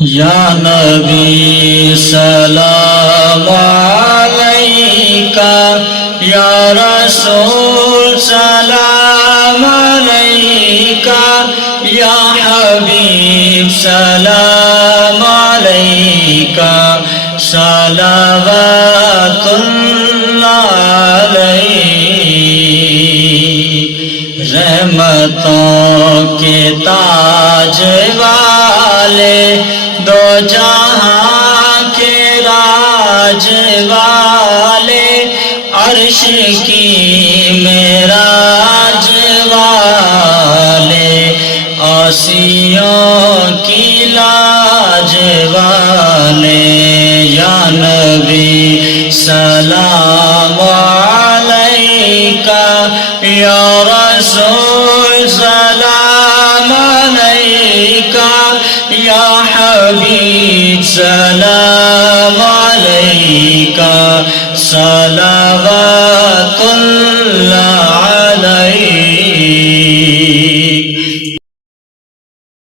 یا نبی سلام علیکہ، یا رسول سلام علیکہ، یا حبیب سلام علیکہ، صلوات اللہ علیک۔ رحمتوں کے تاج والے، دو جہاں کے راج والے، عرش کی معراج والے، عاصیوں کی لاج والے، یا نبی سلام علیکہ، یا رسول سلام علیکہ، یا حبیب سلام علیکہ، صلوات اللہ